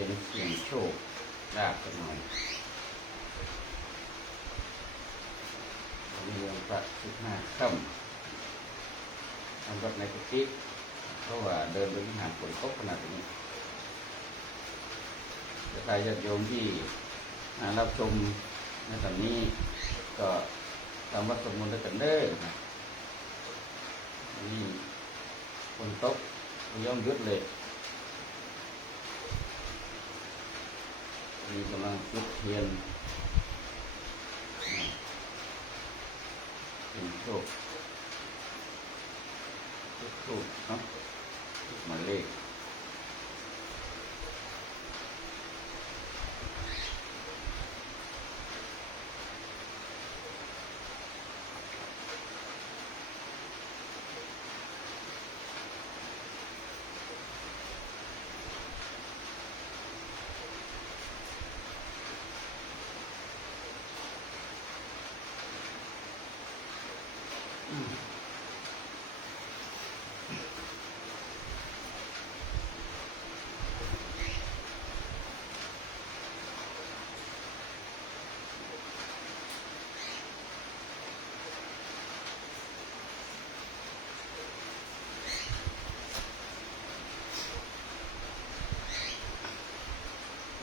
เขียนเสียงโชคลาบกันหน่อยวันนี้วันพระสิบห้าค่ำทำวัดในกุฏิเพราะว่าเดินไปวิหารฝนตกขนาดนี้จะใครญาติโยมที่รับชมในตอนนี้ก็ทำวัดสมมติด้กันเด้อนี่ฝนตกย่อมยุดเลย มีกำลังจุดเทียนเป็นโชคโชคครับหมายเลข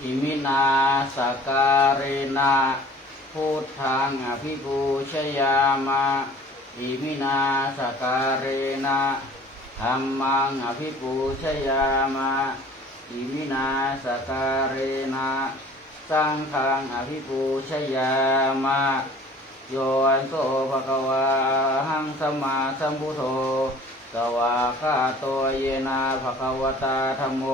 อิมินาสการเรนะพุทธังอภิปูชยามะอิมินาสการเรนะธรรมังอภิปูชยามะอิมินาสการเรนะสังฆังอภิปูชยามะโยนโสภะคะวาอะหังสมาสัมพุทโธสวากาโตเยนะภะคะวตาธัมโม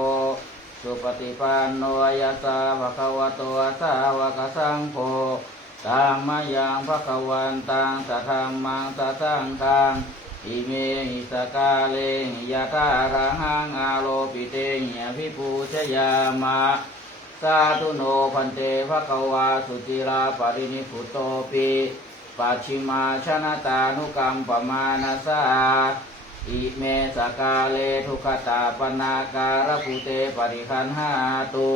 สุปฏิปันโนยัสสะภะคะวะโตสาวกสังโฆตามมายังภะคะวันตังสัทธัมมังสัทังฆังอิเมหิสกาเลหิยะทาระหังอาโลปิเตหิอภิปูชยามะสาธุโนพันเตภะคะวาสุจิราปรินิพุโตปิปัจฉิมาชนะตานุกรรมปมานาสา อิเมสกาเลทุขตาปนาการภูเตปริคันหาตุ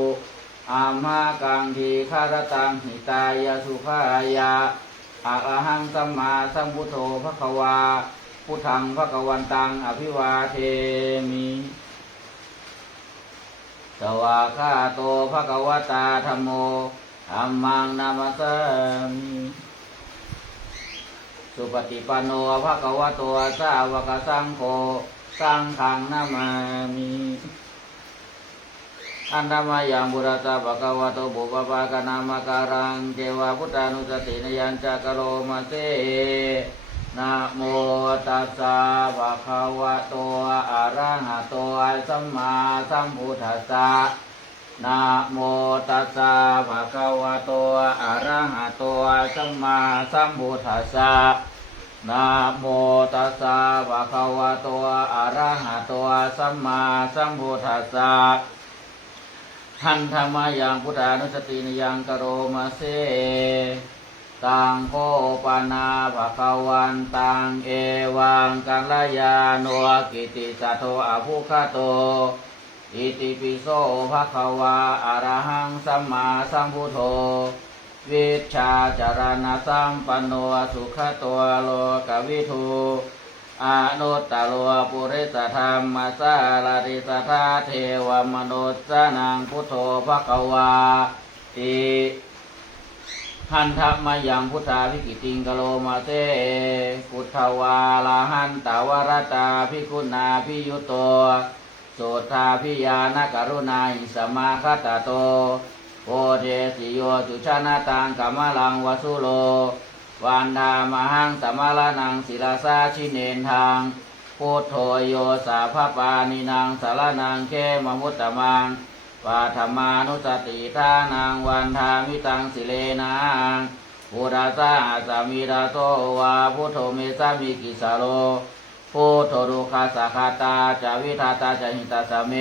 อามากังทีคารตังหิตายสุขายาอะระหังสัมมาสัมพุทโธภควาพุทธังภควันตังอภิวาเทมิสวากาโตภควตาธรรมโมธรรมังนามัสสามิ สุปฏิปันโนภะคะวะโตสาวกสังโฆสังฆังนามามิอันธรรมายังบุรตาภะคะวะโตบุปภาคณามการังเทวาพุทธานุสตินยัญจักโรมาเซนะโมตัสสะภะคะวะโตอะระหะโตสัมมาสัมพุทธัสสะ นะโมตัสสะภะคะวะโต อะระหะโต สัมมาสัมพุทธัสสะนะโมตัสสะภะคะวะโต อะระหะโต สัมมาสัมพุทธัสสะทันธรรมายังพุทธานุสตินยังกโรมาเซตังโคปนาภะคะวันตังเอวังกัลยาโนกิติสัตโตอภุคโต อิติปิโสภะคะวาอะระหังสัมมาสัมพุทโธ วิชชาจารณะสัมปันโนสุขตัวโลกวิทูอนุตตโลปุริสธรรมสาลาริสธาเทวมนุษสนังพุทโธภะคะวาติหันทะมายังพุทธาภิกิติงกโลมาเตพุทธวาลาหันตาวรตาภิคุณาภิยุตโต สธาพิยานกรุณาหิสมาคตโตโอเทสิโยจุชนะตังกัมลังวสุโล วันดามหังสมาลานังศิลาสาชิเนนทางพุทโธโยสาภาปานินางสารนังเคมมุตตมังปาธมานุสติทานังวันทามิตังสิเลนังพุทธาสาสามิดาโตวาพุทโธเมสามิกิสาโล พุทโธรุคาสาคาตาจาวิทาตาจาหิตาสเม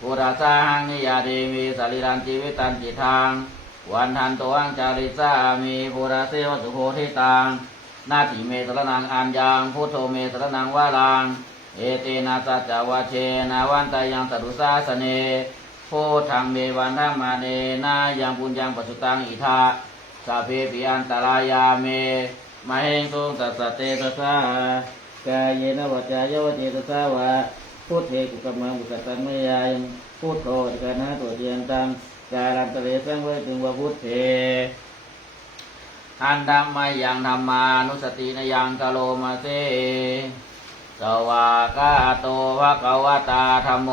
ปุราสาหังนิยาเดมีสลิรันจิวิตันจิทางวันทันตัวอังจาริสามีปุราเสวสุโคทิตังนาติเมสรนังอันยังพุทโธเมสรนังวาลัง เอเตนะสัจจวาเชนะวันตายังตรุสาสเนพุทธังเมวันธัมมาเนนายังปุญญังปัสสุตังอิทาสัพเพปิอันตรายาเมมะเฮงตุงตัสเตตสา กายเยนวัจจายวะเจตสาวะพุทเทกุกมังบุสตังมยายังพุทโธกานะตัวเทียนตังการันตะเลสังเวถึงวะพุทเทอันธรรมยังธรรมานุสตินยังกโลมาเซสวากาโตภะคะวตาธรรมโม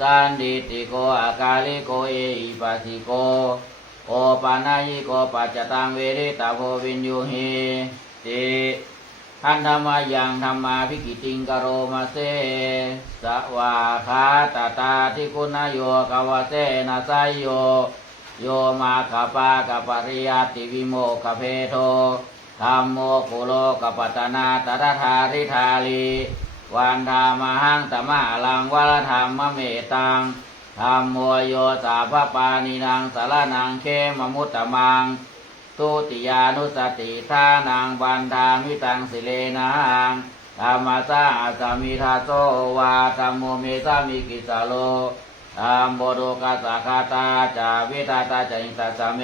สันดิติโกอากาลิโกเออิปัสสิโกโอปานายิโกปัจจตังเวริตาโพวินยูหิติ อันธรรมายังธรรมาภิกิติงกโรมาเซสวาคาตาตาทิคุณโยกวะเสนะไซโย โยมาคาปาคาปริยติวิโมคเพโทธรรมโมกุโลกปัตนาตถาธาริธาลีวันธามหังตมะลังวรธรรมเมตังธรรมโมโยสาภปานินังสารนังเคมมุตตมัง ตุติยานุสติทานังวันธามิตังสิเลนังธรรมสาสามิทาโตวาธรรมโมเมสามิกิสาโลธรรมโบโดกาสาคาตาจาวิตาตาจาอินตัสเม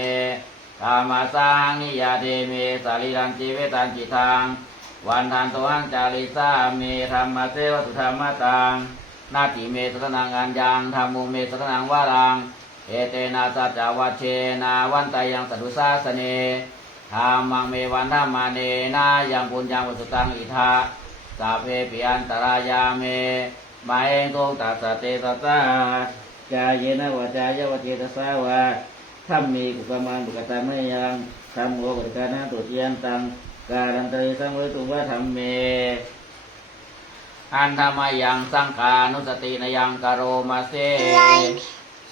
ธรรมสังนิยาเดเมสาริรันจิเวตันจิตังวันทันโตหังจาริสาเมธรรมเสวสุธรรมตังนาติเมสรนังอัญญังธรรมุเมสรนังวารัง เอเตนะสัจวัชเชนาวันตายังสตุสาสเนธรรมังเมวันธรรมาเนนายังปุญญังวสุตังอิทาสาเพปิอันตรายาเมมาเองตรงตัสสะเตตัสสะจายเยนะวะจายวะเจตสาวะถ้ามีกุกมันบุกตาไม่ยังทำโอกุกานะตุเทียนตังการันตริสังเวตุวะธรรมเมอันธรรมายังสังขานุสตินยังกโรมาเซ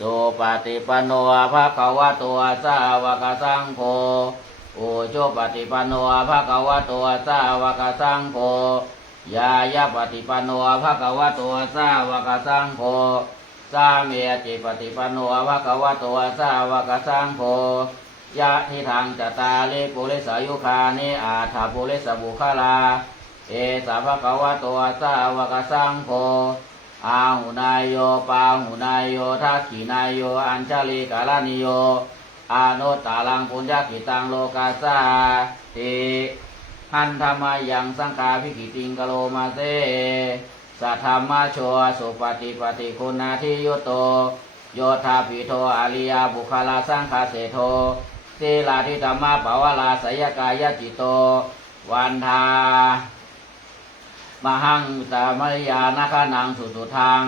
สุปฏิปันโนภะคะวะโตัวสาวกสังโฆโอโชปฏิปันโนภะคะวะโตัวสาวกสังโฆยายาปฏิปันโนภะคะวะโตสาวกสังโฆสามีจิปฏิปันโนภะคะวะโตสาวกสังโฆยะทิทางจตาลิปุริสายุคานิอาถาปุริสบุคลา เอสาภะคะวะโตสาวกสังโฆ อาหุนายโยปาหุนายโยทักขินายโย อัญชลีกาลานิโย อานุตตาลังปุญญกิตังโลกาสาติหันธรรมายังสังฆาภิกิติงกโลมาเซสัทธรรมาโชสุปฏิปฏิคุณาทิยุโต โยธาปิโทอาริยาบุคลาสังฆาเสโทสีลาทิธรรมาปาวลาสยกายจิตโต วันทา มหังตามยานาคานังสุสุทาง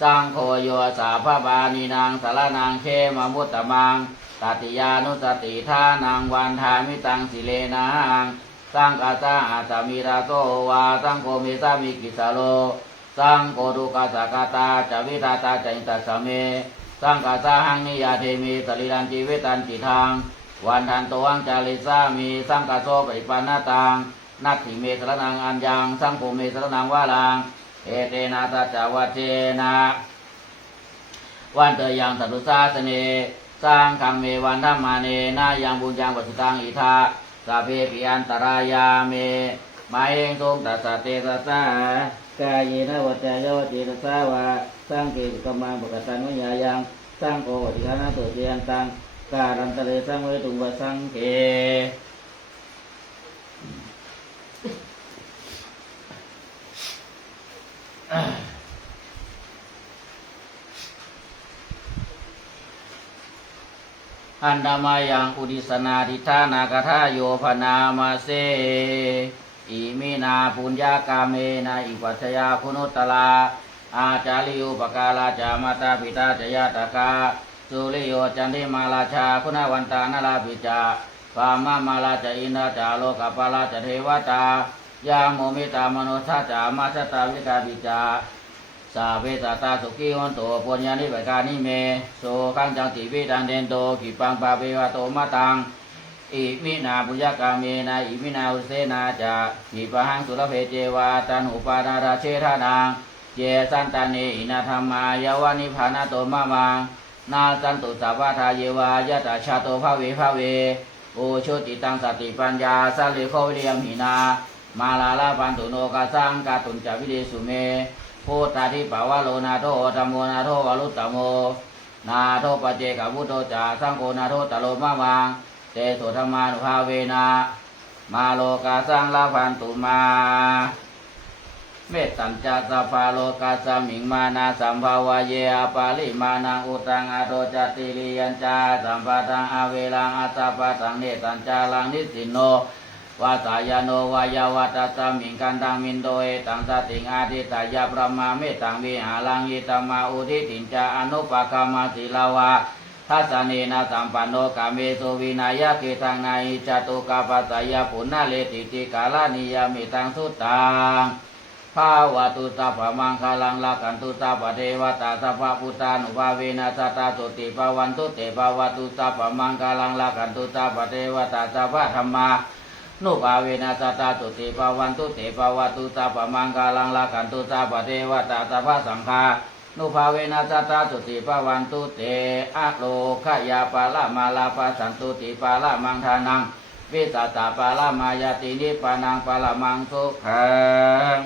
สังโฆโยสาภาบานีนางสารนางเคมมุตตมังตติยานุสติทานังวันทามิตังสิเลนังสังกาตาอาตมิราโตวาสังโฆมิสามิกิสาโลสังโฆดุกาสากาตาจวิตาตาจาอินตัสเมสังกาสาหังนิยาเทมิสลิรันจิเวตันจิทางวันทันตวังจาริสามีสังกาโสปิปันนาตัง นัตถิเมสรนังอัญญังสังโฆเมสรนังวาลัง เอเตนะตัจจวัชเชนะวันเตยังสัตุสาสเนสร้างคังเมวันธรรมาเนนายังบุญยังวัสุตังอิทาสาเพปิอันตรายาเมมาเองทรงตัสเตตัสสะกายนวัจจายวะเจตสาวะสร้างเกตุกมังปกตันวิญญายังสร้างโกวัติกานะตุเตียนตังการันตะเลสังเวตุงวะสังเก อันดามายังอุดิสนาทิธานากทาโยพนามาเซอิมินาปุญญากาเมนาอิปัชยาคุนุตลา อาจาริยุปกาลาจามาตาปิตาจยาตากาสุริโยจันทิมาลาชาคุณวันตานาลาปิจา ปามามาลาจอินทาจาโลกปาลาจเทวตายาโมมิตามโนทาจามาชตาวิกาปิจาสาเวสตาสุขีวันโตปุญญานิบกานิเมโสขังจังติวิดันเดนโตกิปังปาเปวะโตมาตังอิมินาปุญญกาเมนะอิมินาอุเสนาจะกิปะหังสุรเพเจวาตันอุปาดาราเชธานังเจสันตานอินาธรรมายาวานิพานาโตมามังนาสันตุสัพพทาเยวายะตาชาโตภาเวภาเว โอโชติตังสติปัญญาสัลิโควิเดียมหินา มาลาลาปันตุโนกาสังกาตุนจาวิเดสุเมพุทธาทิปาวะโลนาโทธรรมโมนาโทวาลุตตโม นาโทปเจกพุทโธจาสังโกนาโทตโลมาวังเตโสธรรมานุภาเวนา มาโลกาสังลาพันตุมา เมตตัญจาสัพพาโลกาสมิงมานาสัมภาวะเยอปาลิมานังอุตังอโรจติลิยัญจาสัมปะทังอเวลังอัสสะปะทังเนตัญจาลังนิสินโนวาสายโนวายาวัตสมิงกันตังมินโดเอตังสติงอาทิตายาพระมาเมตังวิหารังยิตมาอุทิตินจาอนุปกามาศิลาวาทัสเนนะสัมปันโนกาเมโสวินายะเกตังนายจตุกาปัสสยปุณณเลติติกาลานิยามิตังสุตัง ภาวตุสัพพมังคลังลากันตุสัพพเทวตาสัพพพุทธานุภาเวนัสตาสุติภวันตุเตภวตุสัพพมังคลังลากันตุสัพพเทวตาสัพพธรรมานุภาเวนัสตาสุติภวันตุเตภวตุสัพพมังคลังลากันตุสัพพเทวตาสัพพสังฆานุภาเวนัสตาสุติภวันตุเตอะโลขยาปาลามาลาปสันตุติปาลามังทานัง วิตาตตาปาลามายาตินิปานังปาลามังสุขัง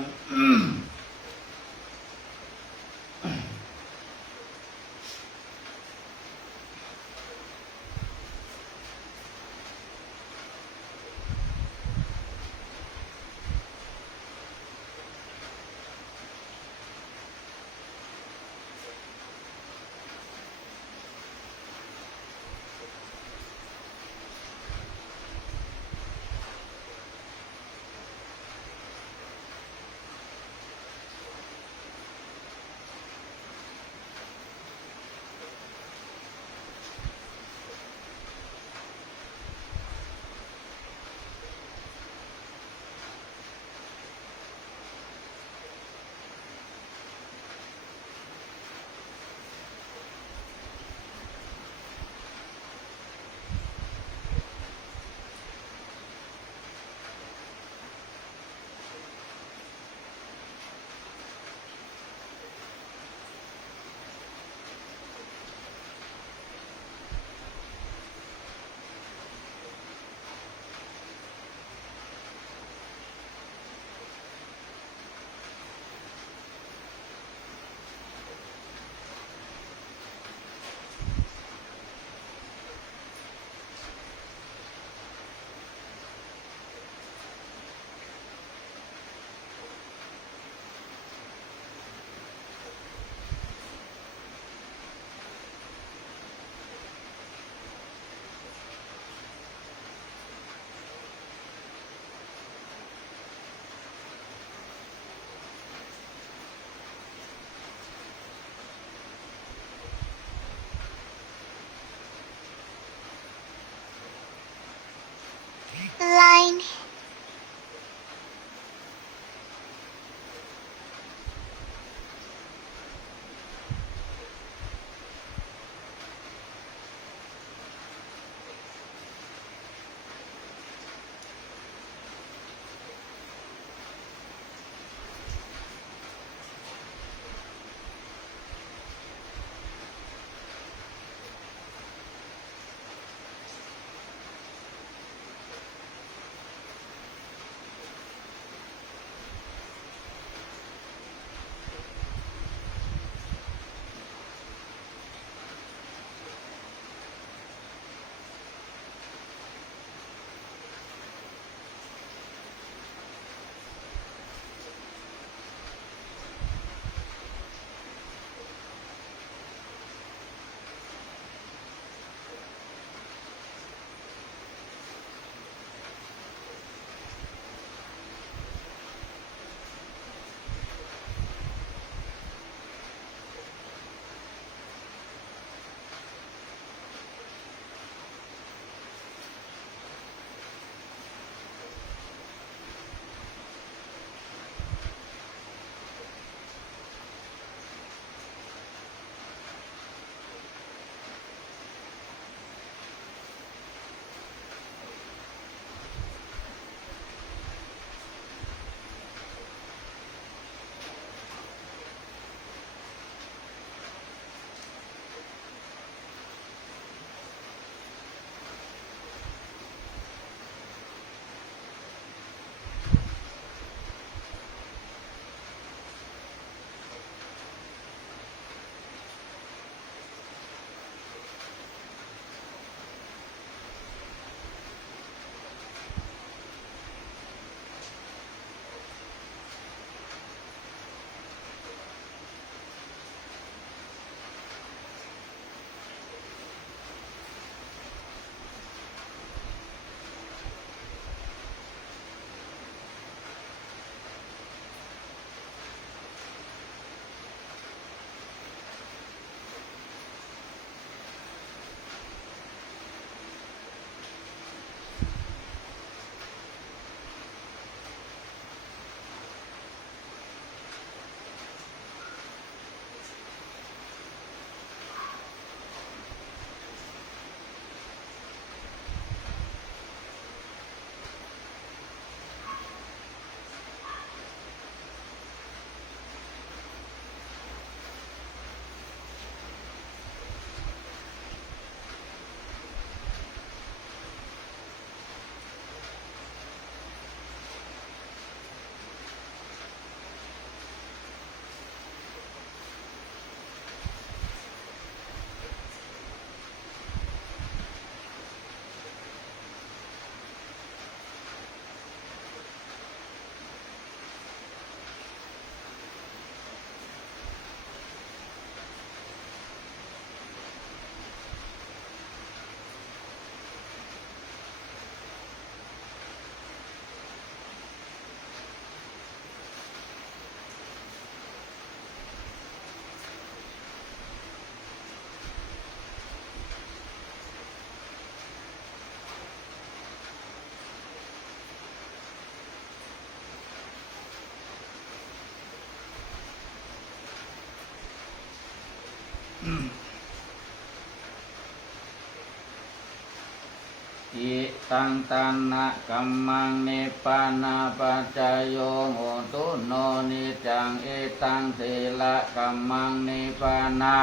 ตังตันนะกัมมังนิปานาปัจจายโยโหตุโนนิจังอิตังสีละกัมมังนิปานา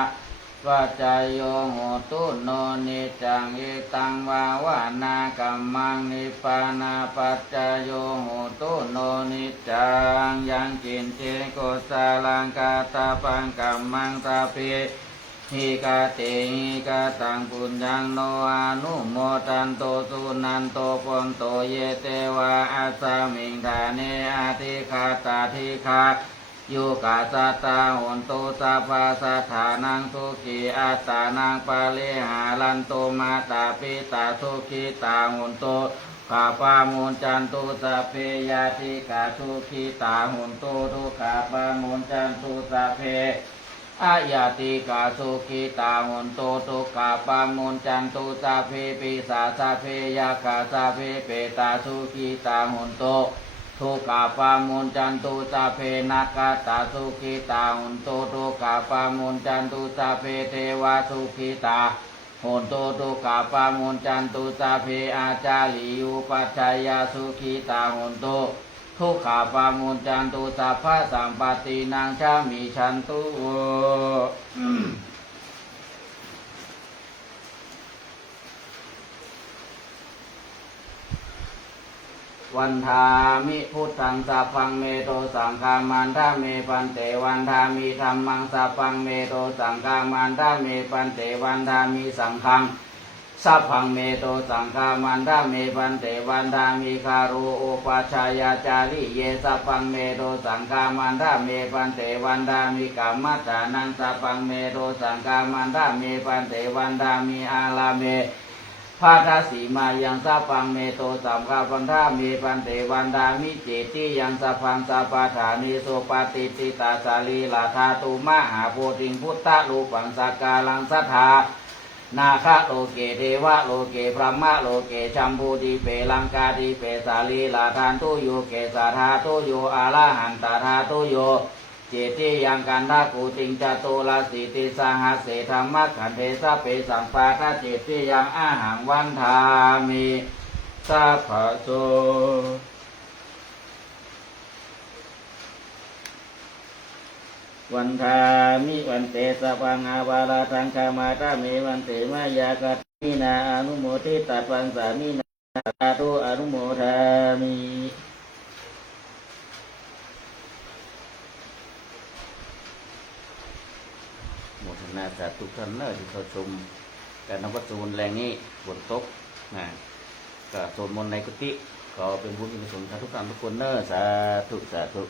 ปัจจายโยโหตุโนนิจังอิตังวาวานากัมมังนิปานาปัจจายโยโหตุโนนิจังยังจินเจโกสาลังกาตาปังกัมมังตาปิ หิกาเตหิกาตังปุญญังโนอานุโมตันโตสุนันโตปนโตเยเตวะอาสามิงธาเนอาทิคาตาทิคาโยกาสตาหุนโตสัพพาสถานังสุขีอัตานังปาเลหาลันโตมาตาปิตาสุขีตาหุนโตขาปามุนจันตุสัพเพยาติกาสุขีตาหุนโตทุขาปามุนจันตุสัพเพ อายาติกาสุขิตาหุนโตตุกาปามุนจันตุสาเพปิสาสาเพยากาสาเพเปตาสุขิตาหุนโตทุกาปามุนจันตุสาเพนักาตาสุขิตาหุนโตทุกาปามุนจันตุสาเพเทวาสุขิตาหุนโตทุกาปามุนจันตุสาเพอาจาริยุปัจจายาสุขิตาหุนโต ทุกขาปามุนจันตุสัพพะสัมปตินางชามีชันตุวันทามิพุทธังสัพพังเมโตสังฆามันทาเมปันเตวันทามิธรรมังสัพพังเมโตสังฆามันทาเมปันเตวันทามิสังฆัง สัพพังเมโตสังฆามันดาเมปันเตวันดามิคารุโอปัชายาจาริเยสัพพังเมโตสังฆามันดาเมปันเตวันดามิกามัจานังสัพพังเมโตสังฆามันดาเมปันเตวันดามิอาลาเมพาทาสีมายังสัพพังเมโตสัมฆาปันธาเมปันเตวันดามิเจติยังสัพพังสัพพะฐานิโสปฏิติตาสาลีลาธาตุมหาโพธิงพุทธะรูปังสักกาลังสัทธา นาคโลเกเทวะโลเกพระมะโลเกชัมพูติเปลังกาติเปสาลีลาทานตุโยเกสาธาตุโยอาลาหันตาธาตุโยเจติยังกันทากูติงจตุลาสิติสหัสเสธรรมะขันเทสะเปสัมปาทาเจติยังอาหังวันทามิสัพพะโส วันทามิวันเตสะปังอาวาลาทังคามาตาเมวันเตมายากามินาอนุโมทิตัดปังสามินาสาธุอนุโมทามิโมทนาสาธุท่านเนอที่เขาชมการนวัตสูนแรงนี้ฝนโตกนะก็สวดมนต์ในกุฏิก็เป็นบุญกุศลสาธุการทุกคนเนอสาธุสาธุ